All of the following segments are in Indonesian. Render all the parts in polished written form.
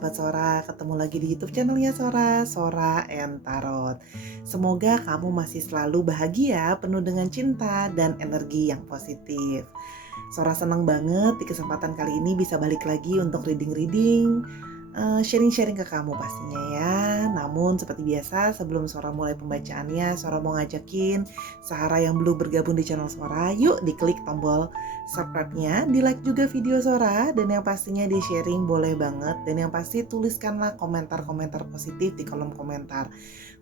sahabat Sora, ketemu lagi di YouTube channelnya Sora, Sora and Tarot. Semoga kamu masih selalu bahagia, penuh dengan cinta dan energi yang positif. Sora senang banget di kesempatan kali ini bisa balik lagi untuk reading-reading, sharing-sharing ke kamu pastinya ya. Namun seperti biasa sebelum Sora mulai pembacaannya, Sora mau ngajakin Sahara yang belum bergabung di channel Sora, yuk diklik tombol subscribe-nya, di-like juga video Sora, dan yang pastinya di-sharing boleh banget, dan yang pasti tuliskanlah komentar-komentar positif di kolom komentar.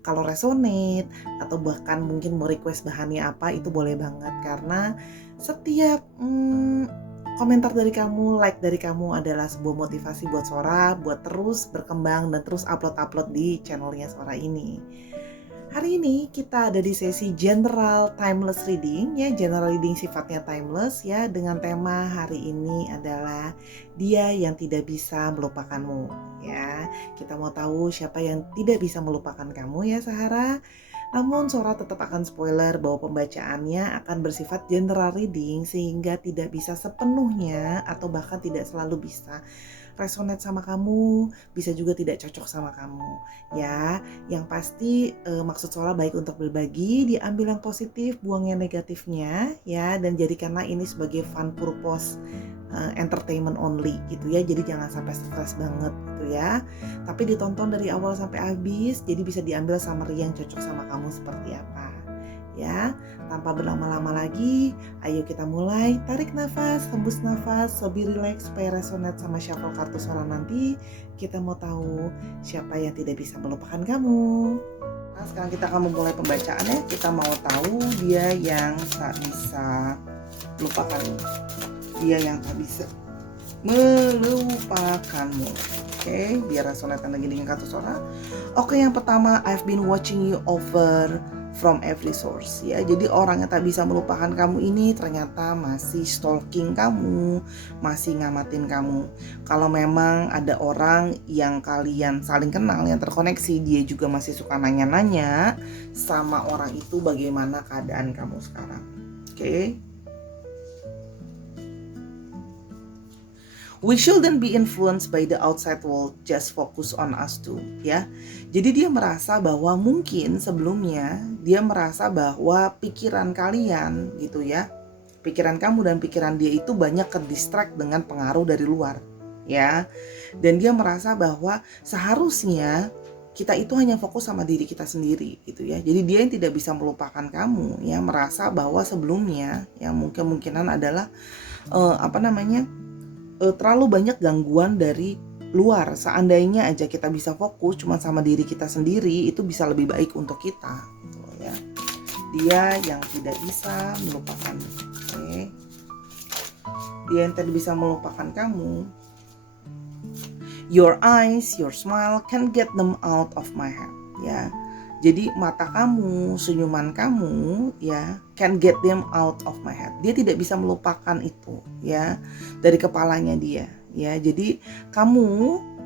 Kalau resonate atau bahkan mungkin mau request bahannya apa, itu boleh banget karena setiap komentar dari kamu, like dari kamu adalah sebuah motivasi buat Sora buat terus berkembang dan terus upload di channelnya Sora ini. Hari ini kita ada di sesi general timeless reading ya, general reading sifatnya timeless ya, dengan tema hari ini adalah dia yang tidak bisa melupakanmu ya. Kita mau tahu siapa yang tidak bisa melupakan kamu ya Sahara. Namun Sora tetap akan spoiler bahwa pembacaannya akan bersifat general reading sehingga tidak bisa sepenuhnya atau bahkan tidak selalu bisa resonate sama kamu, bisa juga tidak cocok sama kamu ya. Yang pasti maksud Sora baik untuk berbagi, diambil yang positif, buang yang negatifnya ya, dan jadikanlah ini sebagai fun purpose, entertainment only gitu ya. Jadi jangan sampai stres banget gitu ya. Tapi ditonton dari awal sampai habis, jadi bisa diambil summary yang cocok sama kamu seperti apa. Ya, tanpa berlama-lama lagi, ayo kita mulai. Tarik nafas, hembus nafas, lebih relax supaya resonate sama shuffle kartu Sora nanti. Kita mau tahu siapa yang tidak bisa melupakan kamu. Nah, sekarang kita akan memulai pembacaannya. Kita mau tahu dia yang tak bisa melupakanmu. Dia yang tak bisa melupakanmu. Oke, biar resonate lagi dengan kartu Sora. Oke, yang pertama, I've been watching you over from every source ya. Jadi orang yang tak bisa melupakan kamu ini ternyata masih stalking kamu, masih ngamatin kamu. Kalau memang ada orang yang kalian saling kenal, yang terkoneksi, dia juga masih suka nanya-nanya sama orang itu bagaimana keadaan kamu sekarang. Oke. We shouldn't be influenced by the outside world, just focus on us too, ya. Jadi dia merasa bahwa mungkin sebelumnya dia merasa bahwa pikiran kalian gitu ya, pikiran kamu dan pikiran dia itu banyak ke-distract dengan pengaruh dari luar, ya. Dan dia merasa bahwa seharusnya kita itu hanya fokus sama diri kita sendiri gitu ya. Jadi dia yang tidak bisa melupakan kamu ya, merasa bahwa sebelumnya yang mungkinan adalah terlalu banyak gangguan dari luar. Seandainya aja kita bisa fokus cuma sama diri kita sendiri, itu bisa lebih baik untuk kita gitu ya. Dia yang tidak bisa melupakan, okay? Dia yang tidak bisa melupakan kamu. Your eyes, your smile can get them out of my head ya. Jadi mata kamu, senyuman kamu ya, can get them out of my head. Dia tidak bisa melupakan itu ya, dari kepalanya dia ya. Jadi kamu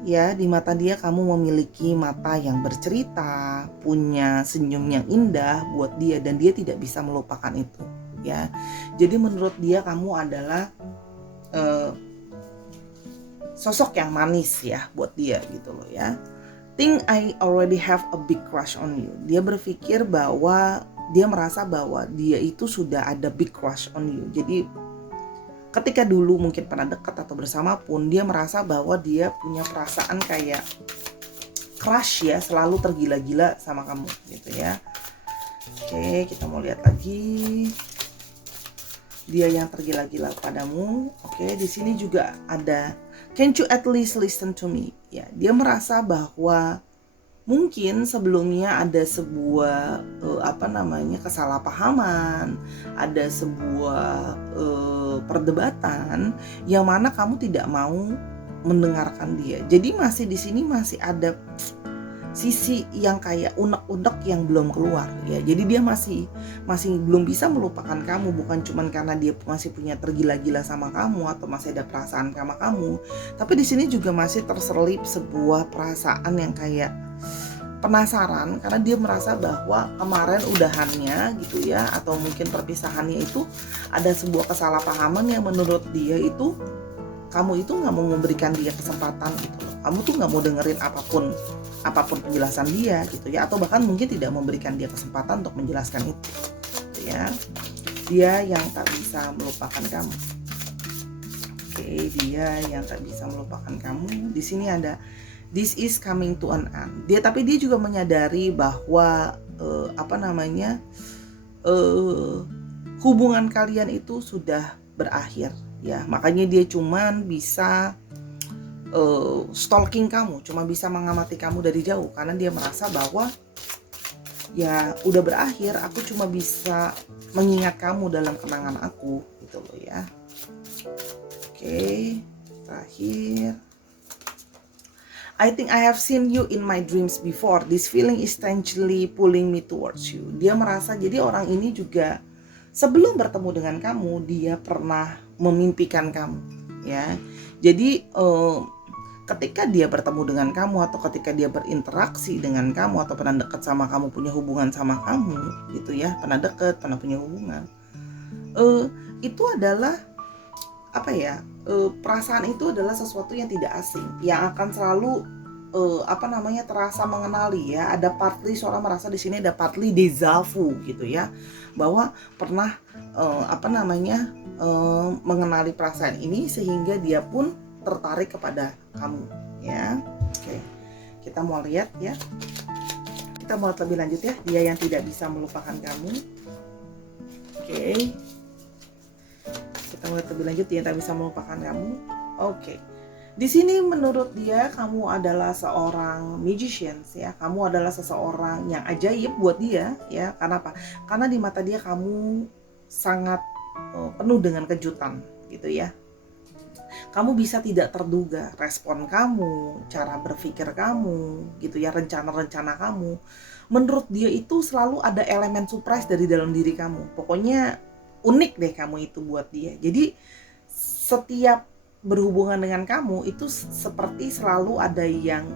ya, di mata dia kamu memiliki mata yang bercerita, punya senyum yang indah buat dia, dan dia tidak bisa melupakan itu ya. Jadi menurut dia kamu adalah sosok yang manis ya buat dia gitu loh ya. Think I already have a big crush on you. Dia berpikir bahwa dia merasa bahwa dia itu sudah ada big crush on you. Jadi ketika dulu mungkin pernah dekat atau bersama pun, dia merasa bahwa dia punya perasaan kayak crush ya, selalu tergila-gila sama kamu gitu ya. Oke, kita mau lihat lagi. Dia yang tergila-gila padamu. Oke, di sini juga ada can't you at least listen to me? Ya, dia merasa bahwa mungkin sebelumnya ada sebuah kesalahpahaman, ada sebuah perdebatan yang mana kamu tidak mau mendengarkan dia. Jadi masih di sini masih ada sisi yang kayak unek-unek yang belum keluar ya. Jadi dia masih belum bisa melupakan kamu, bukan cuman karena dia masih punya tergila-gila sama kamu atau masih ada perasaan sama kamu, tapi di sini juga masih terselip sebuah perasaan yang kayak penasaran karena dia merasa bahwa kemarin udahannya gitu ya, atau mungkin perpisahannya itu ada sebuah kesalahpahaman yang menurut dia itu kamu itu nggak mau memberikan dia kesempatan gitu loh Kamu tuh nggak mau dengerin apapun penjelasan dia gitu ya, atau bahkan mungkin tidak memberikan dia kesempatan untuk menjelaskan itu gitu ya. Dia yang tak bisa melupakan kamu. Oke, dia yang tak bisa melupakan kamu. Di sini ada this is coming to an end. Tapi dia juga menyadari bahwa hubungan kalian itu sudah berakhir ya. Makanya dia cuman bisa stalking kamu, cuma bisa mengamati kamu dari jauh karena dia merasa bahwa ya udah berakhir, aku cuma bisa mengingat kamu dalam kenangan aku gitu loh ya. Oke, terakhir. I think I have seen you in my dreams before. This feeling is strangely pulling me towards you. Dia merasa jadi orang ini juga sebelum bertemu dengan kamu, dia pernah memimpikan kamu, ya. Jadi ketika dia bertemu dengan kamu atau ketika dia berinteraksi dengan kamu atau pernah dekat sama kamu, punya hubungan sama kamu, gitu ya, pernah dekat, pernah punya hubungan, itu adalah perasaan itu adalah sesuatu yang tidak asing, yang akan selalu terasa mengenali ya. Ada partly seorang merasa di sini ada partly déjà vu gitu ya, bahwa pernah mengenali perasaan ini sehingga dia pun tertarik kepada kamu ya. Oke, kita mau lihat ya, kita mau lebih lanjut ya, dia yang tidak bisa melupakan kamu. Oke, kita mulai lebih lanjut, dia tak bisa melupakan kamu. Oke. Di sini menurut dia kamu adalah seorang magician ya. Kamu adalah seseorang yang ajaib buat dia ya. Karena apa? Karena di mata dia kamu sangat penuh dengan kejutan gitu ya. Kamu bisa tidak terduga respon kamu, cara berpikir kamu gitu ya, rencana-rencana kamu. Menurut dia itu selalu ada elemen surprise dari dalam diri kamu. Pokoknya unik deh kamu itu buat dia. Jadi setiap berhubungan dengan kamu itu seperti selalu ada yang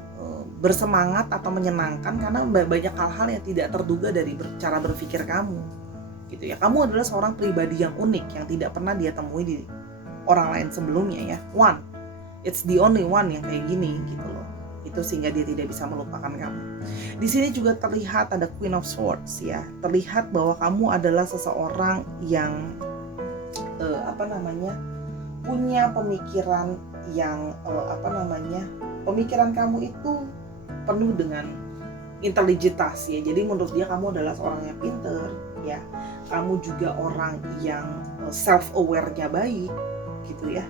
bersemangat atau menyenangkan karena banyak hal-hal yang tidak terduga dari cara berpikir kamu gitu ya. Kamu adalah seorang pribadi yang unik yang tidak pernah dia temui di orang lain sebelumnya ya. It's the only one yang kayak gini gitu loh. Itu sehingga dia tidak bisa melupakan kamu. Di sini juga terlihat ada Queen of Swords ya. Terlihat bahwa kamu adalah seseorang yang punya pemikiran yang pemikiran kamu itu penuh dengan intelijitas ya. Jadi menurut dia kamu adalah seorang yang pinter ya. Kamu juga orang yang self aware-nya baik gitu ya.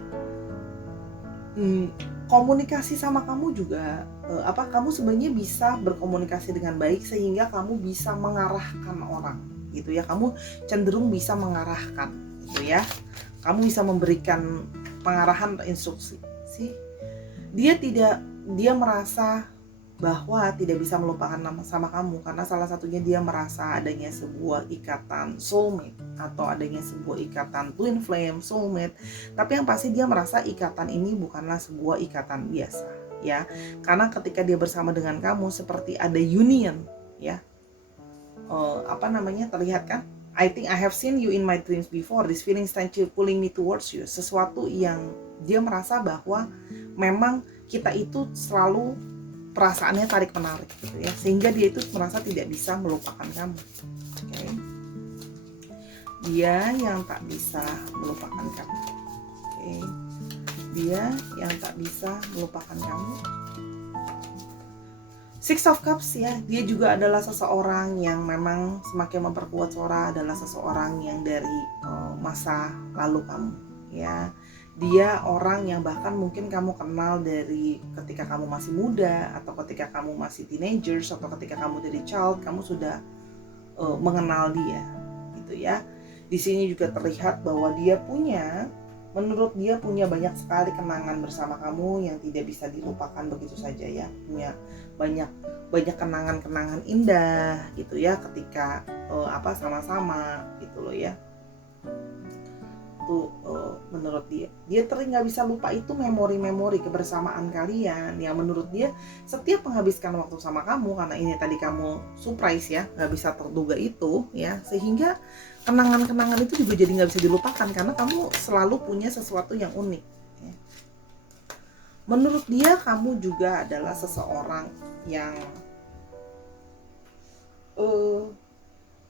Komunikasi sama kamu juga kamu sebenarnya bisa berkomunikasi dengan baik sehingga kamu bisa mengarahkan orang gitu ya. Kamu cenderung bisa mengarahkan gitu ya. Kamu bisa memberikan pengarahan atau instruksi. Dia merasa bahwa tidak bisa melupakan sama kamu karena salah satunya dia merasa adanya sebuah ikatan soulmate atau adanya sebuah ikatan twin flame soulmate. Tapi yang pasti dia merasa ikatan ini bukanlah sebuah ikatan biasa ya. Karena ketika dia bersama dengan kamu seperti ada union ya. Terlihat kan? I think I have seen you in my dreams before. This feeling strangely pulling me towards you. Sesuatu yang dia merasa bahwa memang kita itu selalu perasaannya tarik menarik gitu ya. Sehingga dia itu merasa tidak bisa melupakan kamu. Oke. Dia yang tak bisa melupakan kamu. Oke. Dia yang tak bisa melupakan kamu. Six of Cups ya, dia juga adalah seseorang yang memang semakin memperkuat Sora adalah seseorang yang dari masa lalu kamu ya. Dia orang yang bahkan mungkin kamu kenal dari ketika kamu masih muda atau ketika kamu masih teenagers atau ketika kamu dari child, kamu sudah mengenal dia gitu ya. Di sini juga terlihat bahwa menurut dia punya banyak sekali kenangan bersama kamu yang tidak bisa dilupakan begitu saja ya. Punya banyak kenangan-kenangan indah gitu ya ketika sama-sama gitu loh ya. Tuh menurut dia nggak bisa lupa itu memori-memori kebersamaan kalian yang menurut dia setiap menghabiskan waktu sama kamu, karena ini tadi kamu surprise ya, nggak bisa terduga itu ya, sehingga kenangan-kenangan itu juga jadi nggak bisa dilupakan karena kamu selalu punya sesuatu yang unik ya. Menurut dia kamu juga adalah seseorang yang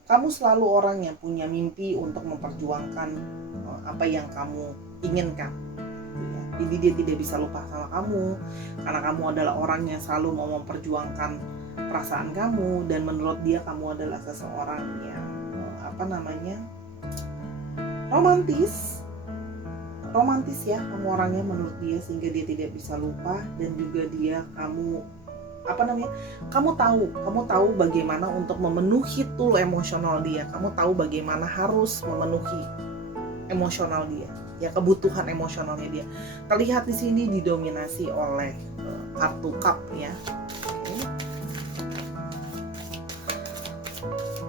kamu selalu orang yang punya mimpi untuk memperjuangkan apa yang kamu inginkan, gitu ya. Jadi dia tidak bisa lupa sama kamu karena kamu adalah orang yang selalu mau memperjuangkan perasaan kamu, dan menurut dia kamu adalah seseorang yang romantis ya kamu orangnya menurut dia, sehingga dia tidak bisa lupa. Dan juga kamu tahu bagaimana untuk memenuhi tool emosional dia, kamu tahu bagaimana harus memenuhi emosional dia, ya, kebutuhan emosionalnya dia. Terlihat di sini didominasi oleh kartu cup, ya. Oke.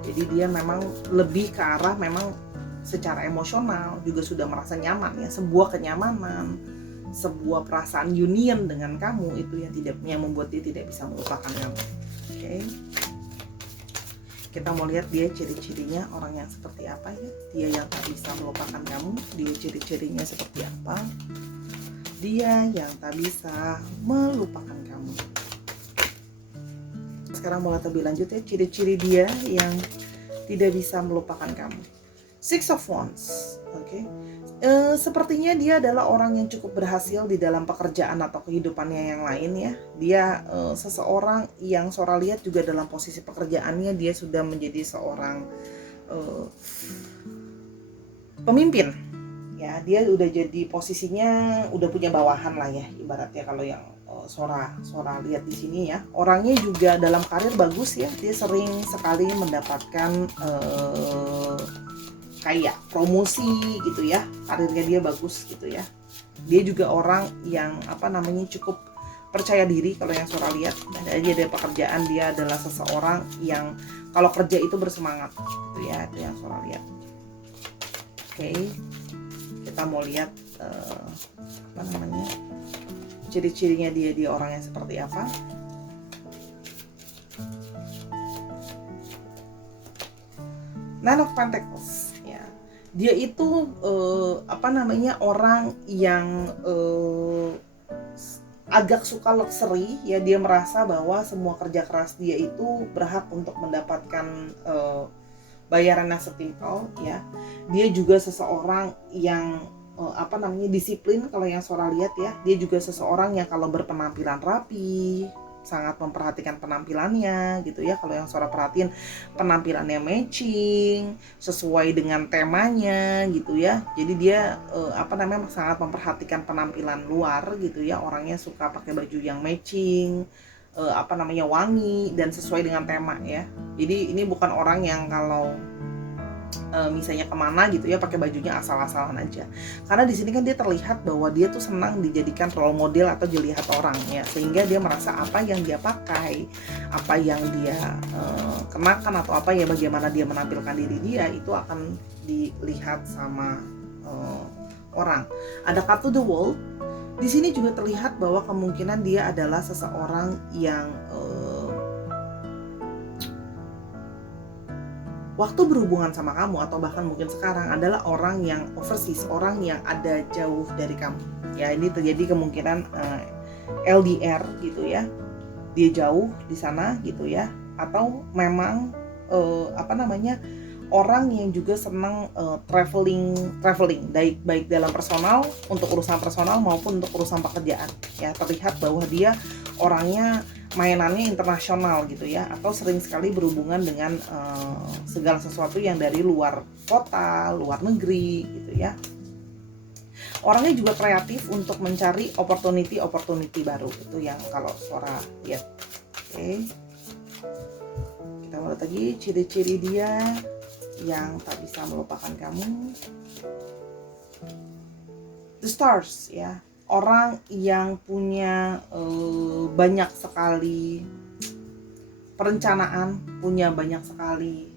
Jadi dia memang lebih ke arah memang secara emosional juga sudah merasa nyaman, ya, sebuah kenyamanan, sebuah perasaan union dengan kamu itu yang membuat dia tidak bisa melupakan kamu. Oke. Kita mau lihat dia ciri-cirinya orang yang seperti apa, ya. Dia yang tak bisa melupakan kamu, dia ciri-cirinya seperti apa? Dia yang tak bisa melupakan kamu. Sekarang mau lebih lanjut, ya, ciri-ciri dia yang tidak bisa melupakan kamu. Six of Wands, oke. Sepertinya dia adalah orang yang cukup berhasil di dalam pekerjaan atau kehidupannya yang lain, ya. Dia seseorang yang Sora lihat juga dalam posisi pekerjaannya dia sudah menjadi seorang pemimpin, ya. Dia udah jadi posisinya udah punya bawahan lah, ya, ibaratnya kalau yang Sora lihat di sini, ya. Orangnya juga dalam karir bagus, ya. Dia sering sekali mendapatkan kayak promosi gitu, ya, karirnya dia bagus gitu, ya. Dia juga orang yang cukup percaya diri kalau yang Sora lihat. Dan aja dari pekerjaan dia adalah seseorang yang kalau kerja itu bersemangat gitu, ya, itu yang Sora lihat. Oke. Kita mau lihat ciri-cirinya dia orang yang seperti apa. Nine of Pentacles. Dia itu orang yang agak suka luxury, ya. Dia merasa bahwa semua kerja keras dia itu berhak untuk mendapatkan bayaran yang setimpal, ya. Dia juga seseorang yang disiplin kalau yang Sora lihat, ya. Dia juga seseorang yang kalau berpenampilan rapi, sangat memperhatikan penampilannya gitu, ya. Kalau yang Sora perhatiin penampilannya matching, sesuai dengan temanya gitu, ya. Jadi dia sangat memperhatikan penampilan luar gitu, ya. Orangnya suka pakai baju yang matching, wangi dan sesuai dengan tema, ya. Jadi ini bukan orang yang kalau misalnya kemana gitu, ya, pakai bajunya asal-asalan aja. Karena di sini kan dia terlihat bahwa dia tuh senang dijadikan role model atau dilihat orang, ya, sehingga dia merasa apa yang dia pakai, apa yang dia kenakan atau bagaimana dia menampilkan diri dia itu akan dilihat sama orang. Ada kartu The World. Di sini juga terlihat bahwa kemungkinan dia adalah seseorang yang waktu berhubungan sama kamu atau bahkan mungkin sekarang adalah orang yang overseas, orang yang ada jauh dari kamu. Ya, ini terjadi kemungkinan LDR gitu, ya. Dia jauh di sana gitu, ya. Atau memang orang yang juga senang traveling baik dalam personal, untuk urusan personal maupun untuk urusan pekerjaan, ya. Terlihat bahwa dia orangnya mainannya internasional gitu, ya, atau sering sekali berhubungan dengan segala sesuatu yang dari luar kota, luar negeri gitu, ya. Orangnya juga kreatif untuk mencari opportunity baru, itu yang kalau Sora lihat. Oke. Kita lihat lagi ciri-ciri dia yang tak bisa melupakan kamu. The Stars, ya. Orang yang punya banyak sekali perencanaan, punya banyak sekali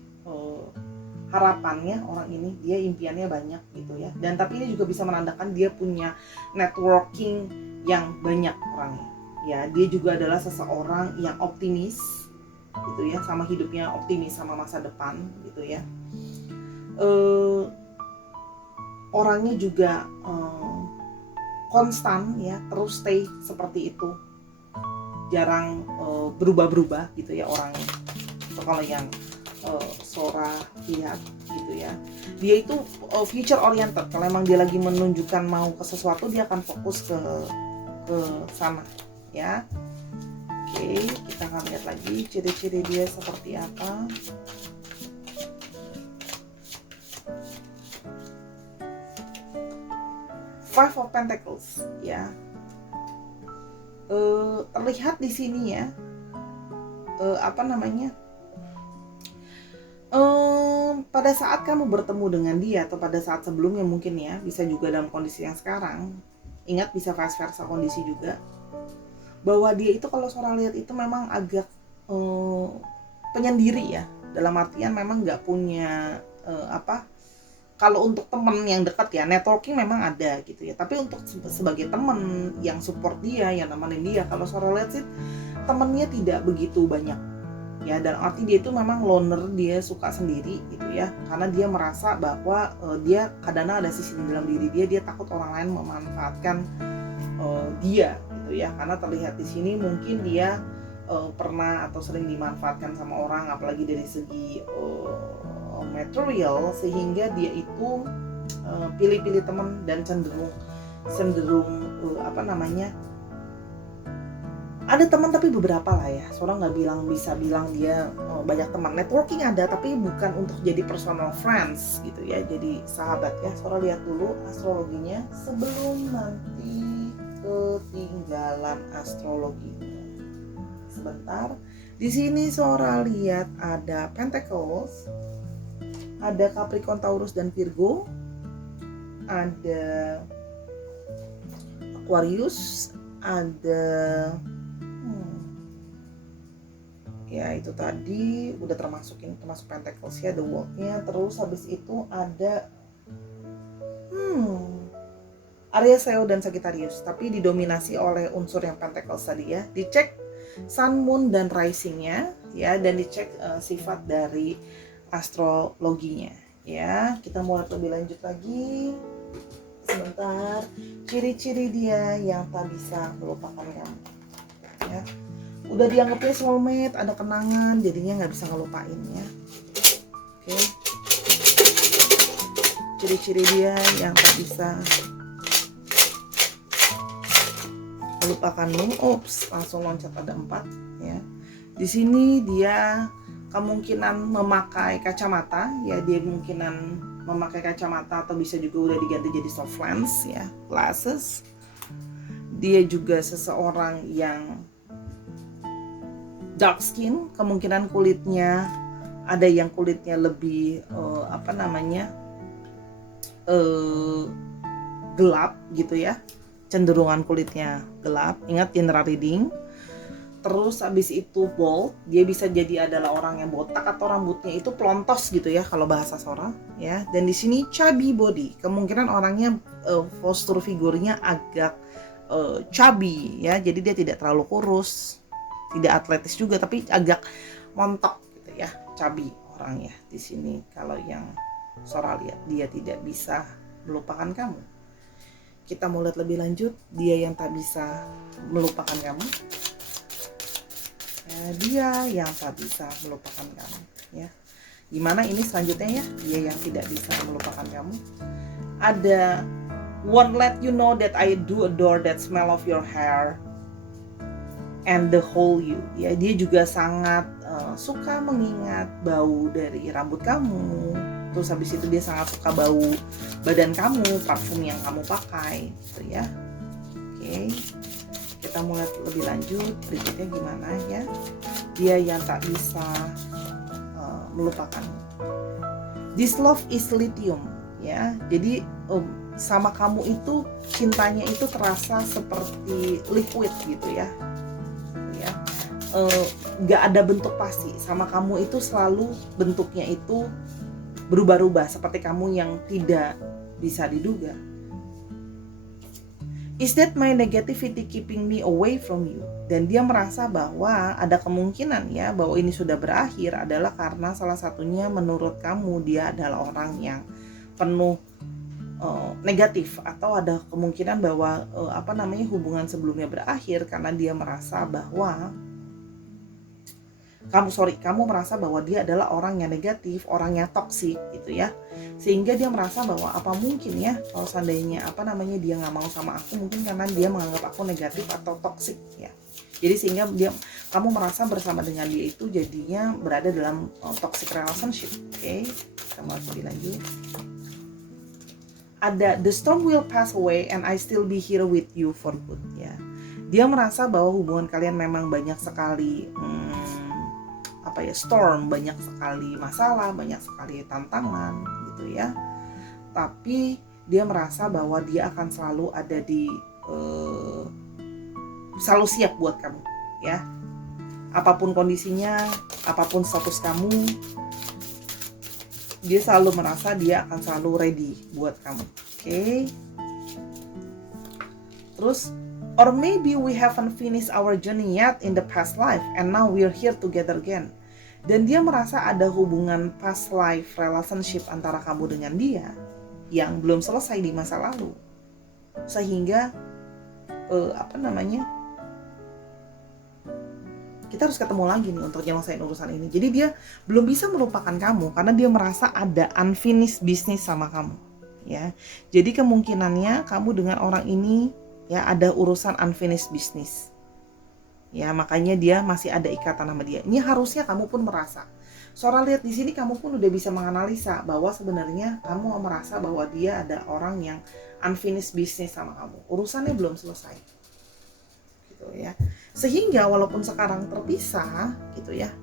harapannya. Orang ini dia impiannya banyak gitu, ya. Dan tapi ini juga bisa menandakan dia punya networking yang banyak orangnya, ya. Dia juga adalah seseorang yang optimis gitu, ya, sama hidupnya, optimis sama masa depan gitu, ya. Orangnya juga konstan ya, terus stay seperti itu, jarang berubah-berubah gitu ya orangnya. So, kalau yang Sora lihat gitu ya, dia itu future oriented. Kalau emang dia lagi menunjukkan mau ke sesuatu, dia akan fokus ke sana ya. Oke, kita akan lihat lagi ciri-ciri dia seperti apa. Five of Pentacles ya. Terlihat di sini ya, pada saat kamu bertemu dengan dia atau pada saat sebelumnya mungkin ya, bisa juga dalam kondisi yang sekarang. Ingat, bisa vice versa kondisi juga, bahwa dia itu kalau Sora lihat itu memang agak penyendiri ya, dalam artian memang nggak punya kalau untuk temen yang dekat ya, networking memang ada gitu ya, tapi untuk sebagai temen yang support dia, yang nemenin dia, kalau Sora lihat sih temennya tidak begitu banyak ya, dan arti dia itu memang loner, dia suka sendiri gitu ya, karena dia merasa bahwa dia kadang ada sisi dalam diri dia takut orang lain memanfaatkan dia gitu ya, karena terlihat di sini mungkin dia pernah atau sering dimanfaatkan sama orang, apalagi dari segi material, sehingga dia itu pilih-pilih teman dan cenderung ada teman tapi beberapa lah ya. Seorang nggak bisa bilang dia banyak teman. Networking ada, tapi bukan untuk jadi personal friends gitu ya, jadi sahabat ya. Seorang lihat dulu astrologinya sebelum nanti ketinggalan astrologinya. Sebentar. Di sini seorang lihat ada Pentacles, ada Capricorn, Taurus, dan Virgo, ada Aquarius, ada ya itu tadi udah termasuk Pentacles ya, The World-nya. Terus habis itu ada Aries, Leo, dan Sagittarius, tapi didominasi oleh unsur yang Pentacles tadi ya. Dicek Sun, Moon, dan Rising-nya ya, dan dicek sifat dari astrologinya ya. Kita mulai lebih lanjut lagi. Sebentar. Ciri-ciri dia yang tak bisa melupakan kamu ya. Udah dianggapnya soulmate, ada kenangan, jadinya nggak bisa ngelupain ya. Oke. Ciri-ciri dia yang tak bisa melupakanmu. Oops, langsung loncat ada 4 ya. Di sini dia kemungkinan memakai kacamata ya, dia kemungkinan memakai kacamata atau bisa juga udah diganti jadi soft lens ya, glasses. Dia juga seseorang yang dark skin, kemungkinan kulitnya ada yang kulitnya lebih gelap gitu ya, cenderungan kulitnya gelap. Ingat, general reading. Terus habis itu bold, dia bisa jadi adalah orang yang botak atau rambutnya itu pelontos gitu ya kalau bahasa Sora ya. Dan di sini chubby body, kemungkinan orangnya postur figurnya agak chubby ya. Jadi dia tidak terlalu kurus, tidak atletis juga, tapi agak montok gitu ya, chubby orangnya. Di sini kalau yang Sora lihat, dia tidak bisa melupakan kamu. Kita mau lihat lebih lanjut, dia yang tak bisa melupakan kamu. Dia yang tak bisa melupakan kamu ya. Gimana ini selanjutnya ya, dia yang tidak bisa melupakan kamu. Ada won't let you know that I do adore that smell of your hair and the whole you ya. Dia juga sangat suka mengingat bau dari rambut kamu. Terus habis itu dia sangat suka bau badan kamu, parfum yang kamu pakai gitu ya. Oke. Kita mulai lebih lanjut, berikutnya gimana ya. Dia yang tak bisa melupakan. This love is lithium ya. Jadi sama kamu itu cintanya itu terasa seperti liquid gitu ya. Gak ada bentuk pasti. Sama kamu itu selalu bentuknya itu berubah-ubah, seperti kamu yang tidak bisa diduga. Is that my negativity keeping me away from you? Dan dia merasa bahwa ada kemungkinan ya bahwa ini sudah berakhir adalah karena salah satunya menurut kamu dia adalah orang yang penuh negatif, atau ada kemungkinan bahwa hubungan sebelumnya berakhir karena dia merasa bahwa kamu merasa bahwa dia adalah orang yang negatif, orang yang toksik gitu ya. Sehingga dia merasa bahwa apa mungkin ya kalau seandainya dia nggak mau sama aku, mungkin karena dia menganggap aku negatif atau toksik ya. Jadi sehingga kamu merasa bersama dengan dia itu jadinya berada dalam toxic relationship. Oke, kita mau lebih lanjut. Ada the storm will pass away and I still be here with you for good ya. Dia merasa bahwa hubungan kalian memang banyak sekali storm, banyak sekali masalah, banyak sekali tantangan gitu ya. Tapi dia merasa bahwa dia akan selalu ada selalu siap buat kamu ya. Apapun kondisinya, apapun status kamu, dia selalu merasa dia akan selalu ready buat kamu. Oke. Terus, or maybe we haven't finished our journey yet in the past life and now we're here together again. Dan dia merasa ada hubungan past life relationship antara kamu dengan dia yang belum selesai di masa lalu. Sehingga kita harus ketemu lagi nih untuk nyelesain urusan ini. Jadi dia belum bisa melupakan kamu karena dia merasa ada unfinished business sama kamu ya. Jadi kemungkinannya kamu dengan orang ini ya ada urusan unfinished business ya, makanya dia masih ada ikatan sama dia. Ini harusnya kamu pun merasa. Sora lihat di sini kamu pun udah bisa menganalisa bahwa sebenarnya kamu merasa bahwa dia ada orang yang unfinished business sama kamu, urusannya belum selesai gitu ya. Sehingga walaupun sekarang terpisah gitu ya,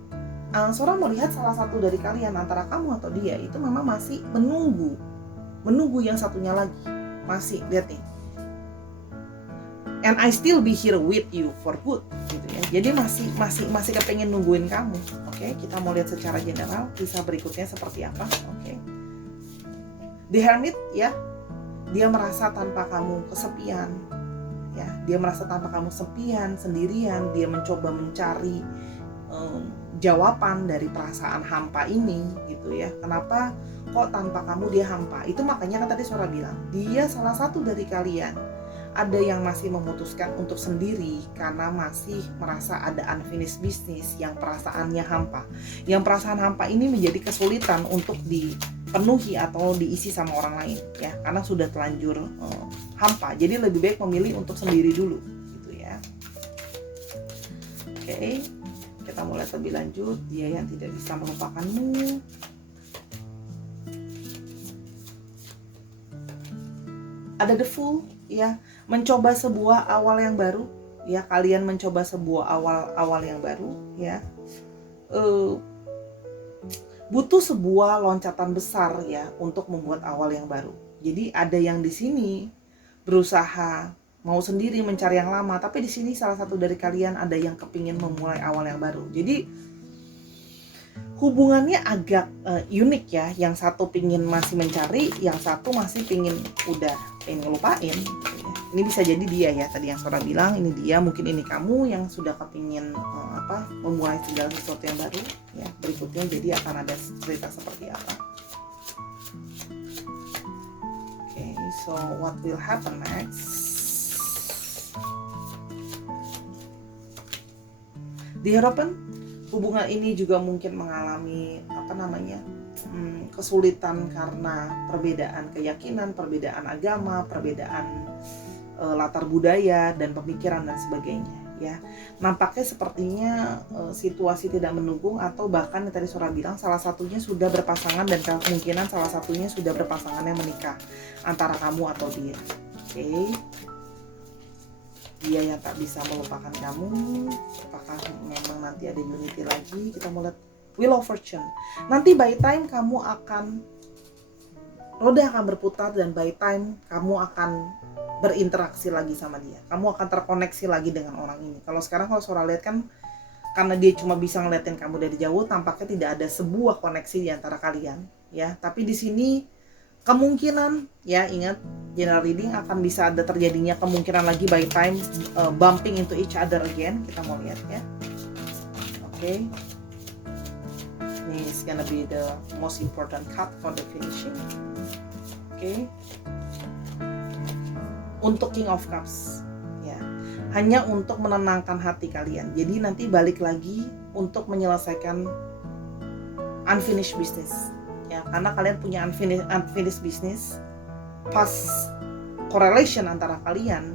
Sora melihat salah satu dari kalian antara kamu atau dia itu memang masih menunggu yang satunya lagi. Masih, lihat nih, and I still be here with you for good gitu ya. Jadi masih kepengen nungguin kamu. Oke, kita mau lihat secara general kisah berikutnya seperti apa. Oke. The Hermit ya, dia merasa tanpa kamu kesepian ya, dia merasa tanpa kamu sepian, sendirian. Dia mencoba mencari jawaban dari perasaan hampa ini gitu ya. Kenapa kok tanpa kamu dia hampa? Itu makanya kan tadi Sora bilang, dia salah satu dari kalian ada yang masih memutuskan untuk sendiri karena masih merasa ada unfinished business yang perasaannya hampa. Yang perasaan hampa ini menjadi kesulitan untuk dipenuhi atau diisi sama orang lain ya, karena sudah terlanjur hampa. Jadi lebih baik memilih untuk sendiri dulu gitu ya. Oke, kita mulai lebih lanjut. Dia yang tidak bisa melupakanmu. Ada the Fool ya, mencoba sebuah awal yang baru ya. Kalian mencoba sebuah awal yang baru ya. Butuh sebuah loncatan besar ya untuk membuat awal yang baru. Jadi ada yang di sini berusaha mau sendiri mencari yang lama, tapi di sini salah satu dari kalian ada yang kepingin memulai awal yang baru. Jadi hubungannya agak unik ya. Yang satu pingin masih mencari, yang satu masih pengen ngelupain. Ini bisa jadi dia ya, tadi yang Sora bilang ini dia, mungkin ini kamu yang sudah kepingin memulai segala sesuatu yang baru ya. Berikutnya jadi akan ada cerita seperti apa. Okay, so what will happen next? Di harapan hubungan ini juga mungkin mengalami kesulitan karena perbedaan keyakinan, perbedaan agama, perbedaan latar budaya dan pemikiran dan sebagainya ya. Nampaknya sepertinya situasi tidak mendukung, atau bahkan yang tadi Sora bilang salah satunya sudah berpasangan dan kemungkinan salah satunya sudah berpasangan yang menikah antara kamu atau dia. Oke. Dia yang tak bisa melupakan kamu. Apakah memang nanti ada unity lagi? Kita mau lihat Wheel of Fortune. Nanti by time kamu akan, roda akan berputar, dan by time kamu akan berinteraksi lagi sama dia. Kamu akan terkoneksi lagi dengan orang ini. Kalau sekarang kalau Sora lihat kan, karena dia cuma bisa ngeliatin kamu dari jauh, tampaknya tidak ada sebuah koneksi di antara kalian ya. Tapi di sini kemungkinan ya, ingat general reading, akan bisa ada terjadinya kemungkinan lagi by time bumping into each other again. Kita mau lihat ya. Oke. Ini is gonna be the most important cut for the finishing. Oke. untuk King of Cups ya, hanya untuk menenangkan hati kalian. Jadi nanti balik lagi untuk menyelesaikan unfinished business ya, karena kalian punya unfinished business, pas correlation antara kalian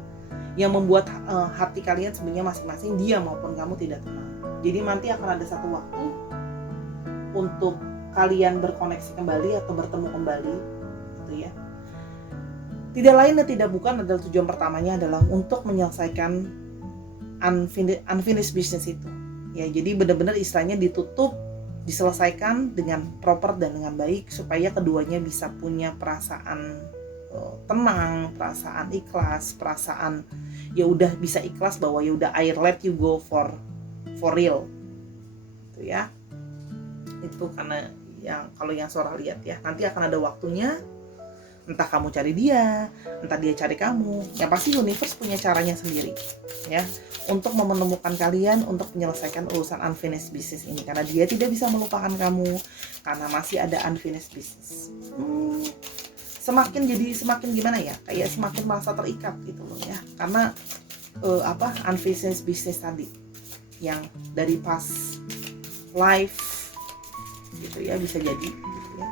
yang membuat hati kalian sebenarnya masing-masing, dia maupun kamu, tidak tenang. Jadi nanti akan ada satu waktu untuk kalian berkoneksi kembali atau bertemu kembali gitu ya. Tidak lain dan tidak bukan adalah tujuan pertamanya adalah untuk menyelesaikan unfinished business itu ya. Jadi benar-benar istilahnya ditutup, diselesaikan dengan proper dan dengan baik, supaya keduanya bisa punya perasaan tenang, perasaan ikhlas, perasaan ya udah bisa ikhlas bahwa ya udah I let you go for real itu ya. Itu karena yang kalau yang Sora lihat ya, nanti akan ada waktunya, entah kamu cari dia, entah dia cari kamu, yang pasti universe punya caranya sendiri ya, untuk menemukan kalian untuk menyelesaikan urusan unfinished business ini, karena dia tidak bisa melupakan kamu karena masih ada unfinished business. Semakin gimana ya, kayak semakin merasa terikat gitu loh ya, karena unfinished business tadi yang dari past life gitu ya, bisa jadi gitu ya.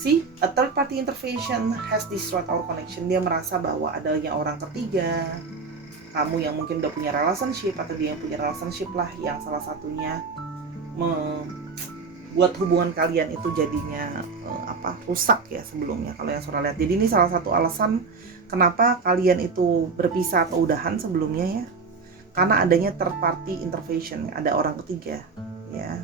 See, a third party intervention has destroyed our connection. Dia merasa bahwa adanya orang ketiga, kamu yang mungkin udah punya relationship atau dia yang punya relationship lah, yang salah satunya buat hubungan kalian itu jadinya rusak ya sebelumnya, kalau yang Sora lihat. Jadi ini salah satu alasan kenapa kalian itu berpisah atau udahan sebelumnya ya, karena adanya third party intervention, ada orang ketiga ya.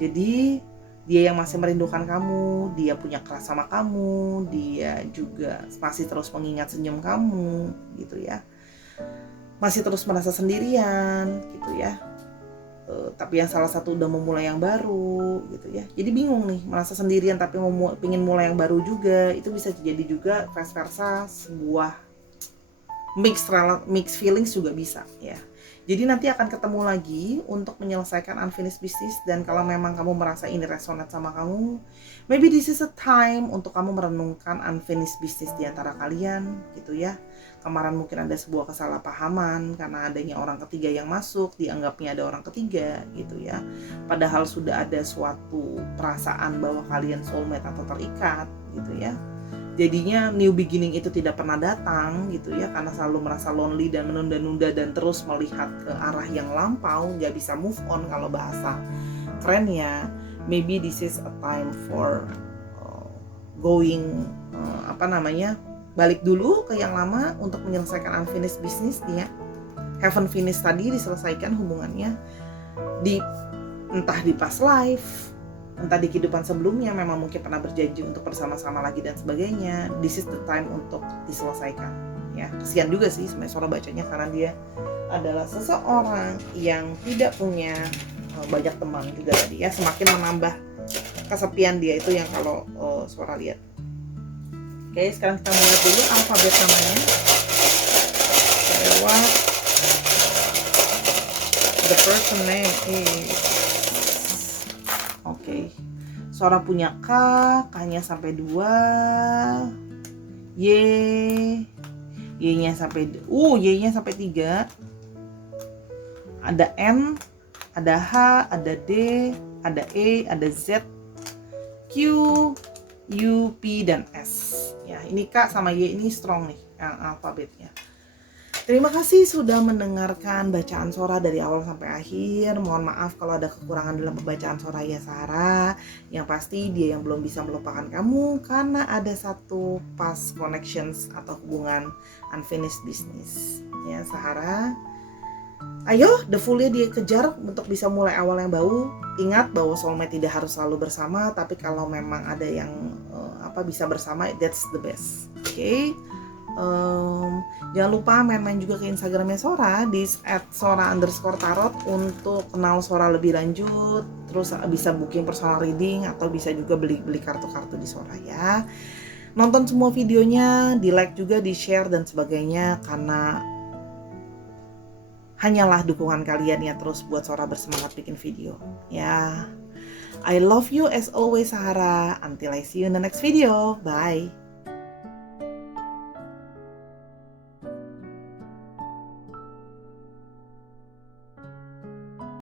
Jadi dia yang masih merindukan kamu, dia punya keras sama kamu, dia juga masih terus mengingat senyum kamu gitu ya, masih terus merasa sendirian gitu ya. Tapi yang salah satu udah memulai yang baru gitu ya, jadi bingung nih, merasa sendirian tapi pengen mulai yang baru juga. Itu bisa jadi juga vice versa, sebuah mixed feelings juga bisa ya. Jadi nanti akan ketemu lagi untuk menyelesaikan unfinished business. Dan kalau memang kamu merasa ini resonate sama kamu, maybe this is a time untuk kamu merenungkan unfinished business di antara kalian gitu ya. Kemarin mungkin ada sebuah kesalahpahaman karena adanya orang ketiga yang masuk, dianggapnya ada orang ketiga gitu ya, padahal sudah ada suatu perasaan bahwa kalian soulmate atau terikat gitu ya. Jadinya new beginning itu tidak pernah datang gitu ya, karena selalu merasa lonely dan menunda-nunda dan terus melihat ke arah yang lampau, gak bisa move on kalau bahasa kerennya. Maybe this is a time for going balik dulu ke yang lama untuk menyelesaikan unfinished business dia. Haven't finished tadi diselesaikan hubungannya entah di past life, entah di kehidupan sebelumnya memang mungkin pernah berjanji untuk bersama-sama lagi dan sebagainya. This is the time untuk diselesaikan ya. Kesian juga sih sebenarnya Sora bacanya, karena dia adalah seseorang yang tidak punya banyak teman juga tadi ya, semakin menambah kesepian dia itu yang kalau Sora lihat. Oke, sekarang kita mulai dulu alfabet namanya. Lewat the person name is Sora punya K, K-nya sampai 2, Y-nya sampai Y-nya sampai 3. Ada N, ada H, ada D, ada E, ada Z, Q, U, P, dan S. Ya, ini K sama Y ini strong nih alfabetnya. Terima kasih sudah mendengarkan bacaan Sora dari awal sampai akhir. Mohon maaf kalau ada kekurangan dalam pembacaan Sora ya Sarah. Yang pasti dia yang belum bisa melupakan kamu karena ada satu past connections atau hubungan unfinished business. Ya Sarah, ayo the full-nya dia kejar untuk bisa mulai awal yang baru. Ingat bahwa soulmate tidak harus selalu bersama, tapi kalau memang ada yang bisa bersama, that's the best. Oke. Jangan lupa main-main juga ke Instagramnya Sora di @sora_tarot untuk kenal Sora lebih lanjut. Terus bisa booking personal reading atau bisa juga beli kartu-kartu di Sora ya. Nonton semua videonya, di like juga, di share dan sebagainya, karena hanyalah dukungan kalian yang terus buat Sora bersemangat bikin video ya. I love you as always Sahara. Until I see you in the next video. Bye.